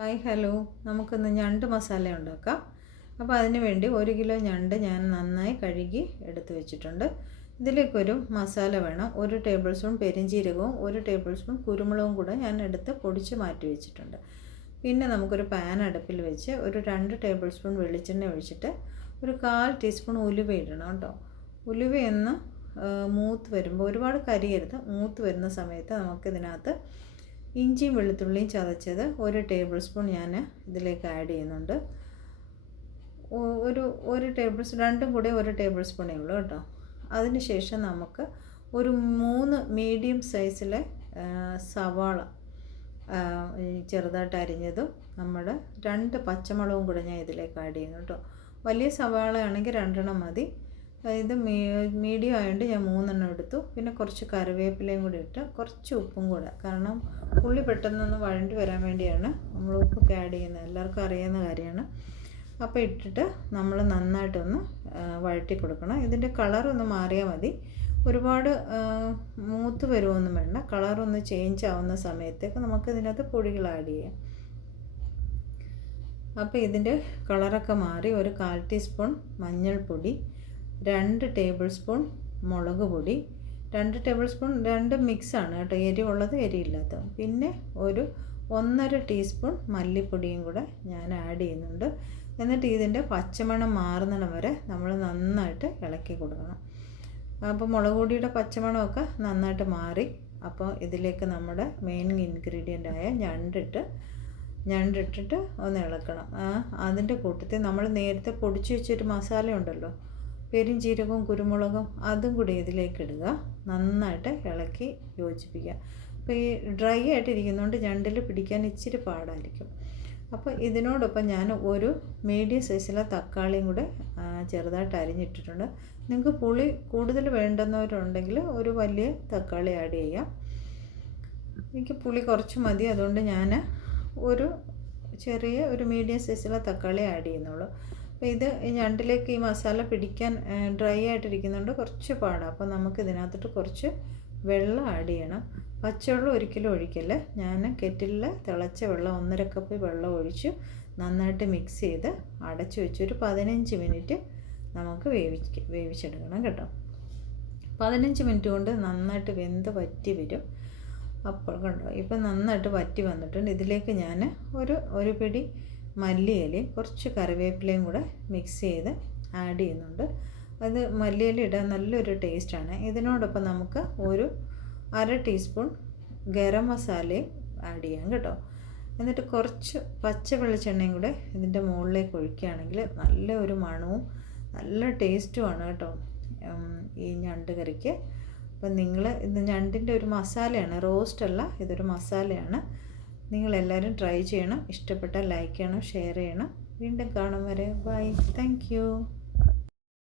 Hi hello, നമുക്കിന്ന് ഞണ്ട് മസാല ഉണ്ടാക്കാം. അപ്പോൾ അതിന് വേണ്ടി 1 കിലോ ഞണ്ട് ഞാൻ നന്നായി കഴുകി എടുത്ത് വെച്ചിട്ടുണ്ട്. ഇതിലേക്കൊരു മസാല വേണം. 1 ടേബിൾ സ്പൂൺ പെരിഞ്ചീരകവും 1 ടേബിൾ സ്പൂൺ കുരുമുളകും കൂടെ ഞാൻ എടുത്ത് പൊടിച്ച് മാറ്റി വെച്ചിട്ടുണ്ട്. പിന്നെ നമുക്കൊരു പാൻ അടുപ്പിൽ വെച്ച് ഒരു 2 ടേബിൾ സ്പൂൺ വെളിച്ചെണ്ണ ഒഴിച്ചിട്ട് ഒരു 1/4 ടീസ്പൂൺ ഉലുവ ഇടണം കേട്ടോ. ഉലുവയൊന്ന് മൂത്ത് വരുമ്പോൾ, ഒരുപാട് കരിയരുത്, മൂത്ത് വരുന്ന സമയത്ത് നമുക്കിതിനകത്ത് ഇഞ്ചിയും വെളുത്തുള്ളിയും ചതച്ചത് 1 ടേബിൾ സ്പൂൺ ഞാൻ ഇതിലേക്ക് ആഡ് ചെയ്യുന്നുണ്ട്. ഒരു ടേബിൾ സ്പൂൺ, രണ്ടും കൂടെ 1 ടേബിൾ സ്പൂണേ ഉള്ളൂ കേട്ടോ. അതിനുശേഷം നമുക്ക് ഒരു 3 മീഡിയം സൈസിലെ സവാള ചെറുതായിട്ട് അരിഞ്ഞതും നമ്മുടെ 2 പച്ചമുളകും കൂടെ ഞാൻ ഇതിലേക്ക് ആഡ് ചെയ്യുന്നു കേട്ടോ. വലിയ സവാള ആണെങ്കിൽ 2 എണ്ണം മതി. ഇത് മീഡിയം ആയതുകൊണ്ട് ഞാൻ 3 എണ്ണം എടുത്തു. പിന്നെ കുറച്ച് കറിവേപ്പിലയും കൂടി ഇട്ട് കുറച്ച് ഉപ്പും കൂടെ, കാരണം ഉള്ളി പെട്ടെന്നൊന്ന് വഴണ്ടി വരാൻ വേണ്ടിയാണ് നമ്മൾ ഉപ്പൊക്കെ ആഡ് ചെയ്യുന്നത്, എല്ലാവർക്കും അറിയുന്ന കാര്യമാണ്. അപ്പോൾ ഇട്ടിട്ട് നമ്മൾ നന്നായിട്ടൊന്ന് വഴറ്റി കൊടുക്കണം. ഇതിൻ്റെ കളറൊന്ന് മാറിയാൽ മതി, ഒരുപാട് മൂത്ത് വരുമൊന്നും വേണ്ട. കളറൊന്ന് ചേഞ്ച് ആവുന്ന സമയത്തേക്ക് നമുക്ക് ഇതിനകത്ത് പൊടികൾ ആഡ് ചെയ്യാം. അപ്പോൾ ഇതിൻ്റെ കളറൊക്കെ മാറി ഒരു 1/4 ടീസ്പൂൺ മഞ്ഞൾപ്പൊടി, 2 ടേബിൾ സ്പൂൺ മുളക് പൊടി, 2 ടേബിൾ സ്പൂൺ, 2 മിക്സാണ് കേട്ടോ, എരിവുള്ളത് എരിയില്ലാത്തത്. പിന്നെ ഒരു 1.5 ടീസ്പൂൺ മല്ലിപ്പൊടിയും കൂടെ ഞാൻ ആഡ് ചെയ്യുന്നുണ്ട്. എന്നിട്ട് ഇതിൻ്റെ പച്ചമണം മാറുന്നിടം വരെ നമ്മൾ നന്നായിട്ട് ഇളക്കി കൊടുക്കണം. അപ്പോൾ മുളക് പൊടിയുടെ പച്ചമണമൊക്കെ നന്നായിട്ട് മാറി. അപ്പോൾ ഇതിലേക്ക് നമ്മുടെ മെയിൻ ഇൻഗ്രീഡിയൻ്റായ ഞണ്ടിട്ടിട്ട് ഒന്ന് ഇളക്കണം. അതിൻ്റെ കൂട്ടത്തിൽ നമ്മൾ നേരത്തെ പൊടിച്ച് വെച്ചൊരു മസാല ഉണ്ടല്ലോ, പെരിഞ്ചീരകവും കുരുമുളകും, അതും കൂടി ഇതിലേക്ക് ഇടുക. നന്നായിട്ട് ഇളക്കി യോജിപ്പിക്കുക. അപ്പോൾ ഈ ഡ്രൈ ആയിട്ടിരിക്കുന്നതുകൊണ്ട് ഞണ്ടിൽ പിടിക്കാൻ ഇച്ചിരി പാടായിരിക്കും. അപ്പോൾ ഇതിനോടൊപ്പം ഞാൻ ഒരു മീഡിയം സൈസിലെ തക്കാളിയും കൂടെ ചെറുതായിട്ട് അരിഞ്ഞിട്ടിട്ടുണ്ട്. നിങ്ങൾക്ക് പുളി കൂടുതൽ വേണ്ടുന്നവരുണ്ടെങ്കിൽ ഒരു വലിയ തക്കാളി ആഡ് ചെയ്യാം. എനിക്ക് പുളി കുറച്ച് മതി, അതുകൊണ്ട് ഞാൻ ഒരു മീഡിയം സൈസിലെ തക്കാളി ആഡ് ചെയ്യുന്നുള്ളൂ. അപ്പോൾ ഇത് ഞണ്ടിലേക്ക് ഈ മസാല പിടിക്കാൻ ഡ്രൈ ആയിട്ടിരിക്കുന്നുണ്ട്, കുറച്ച് പാടാണ്. അപ്പോൾ നമുക്ക് ഇതിനകത്തോട്ട് കുറച്ച് വെള്ളം ആഡ് ചെയ്യണം. പച്ചവെള്ളം ഒരിക്കലും ഒഴിക്കല്ലേ. ഞാൻ കെറ്റിലിൽ തിളച്ച വെള്ളം 1.5 കപ്പ് വെള്ളം ഒഴിച്ച് നന്നായിട്ട് മിക്സ് ചെയ്ത് അടച്ചു വെച്ച് ഒരു 15 മിനിറ്റ് നമുക്ക് വേവിച്ചെടുക്കണം കേട്ടോ. 15 മിനിറ്റ് കൊണ്ട് നന്നായിട്ട് വെന്ത് വറ്റി വരും. അപ്പോൾ കണ്ടോ, ഇപ്പം നന്നായിട്ട് വറ്റി വന്നിട്ടുണ്ട്. ഇതിലേക്ക് ഞാൻ ഒരു പിടി മല്ലിയിലയും കുറച്ച് കറിവേപ്പിലയും കൂടെ മിക്സ് ചെയ്ത് ആഡ് ചെയ്യുന്നുണ്ട്. അത് മല്ലിയില ഇടാൻ നല്ലൊരു ടേസ്റ്റാണ്. ഇതിനോടൊപ്പം നമുക്ക് ഒരു 1/2 ടീസ്പൂൺ ഗരം മസാലയും ആഡ് ചെയ്യാം കേട്ടോ. എന്നിട്ട് കുറച്ച് പച്ച വെളിച്ചെണ്ണയും കൂടെ ഇതിൻ്റെ മുകളിലേക്ക് ഒഴിക്കുകയാണെങ്കിൽ നല്ല ഒരു മണവും നല്ല ടേസ്റ്റുമാണ് കേട്ടോ ഈ ഞണ്ട് കറിക്ക്. അപ്പം ഇത് ഞണ്ടിൻ്റെ ഒരു മസാലയാണ്, റോസ്റ്റ് അല്ല, ഇതൊരു മസാലയാണ്. നിങ്ങളെല്ലാവരും ട്രൈ ചെയ്യണം. ഇഷ്ടപ്പെട്ടാൽ ലൈക്ക് ചെയ്യണം, ഷെയർ ചെയ്യണം. വീണ്ടും കാണും വരെ ബൈ, താങ്ക് യു.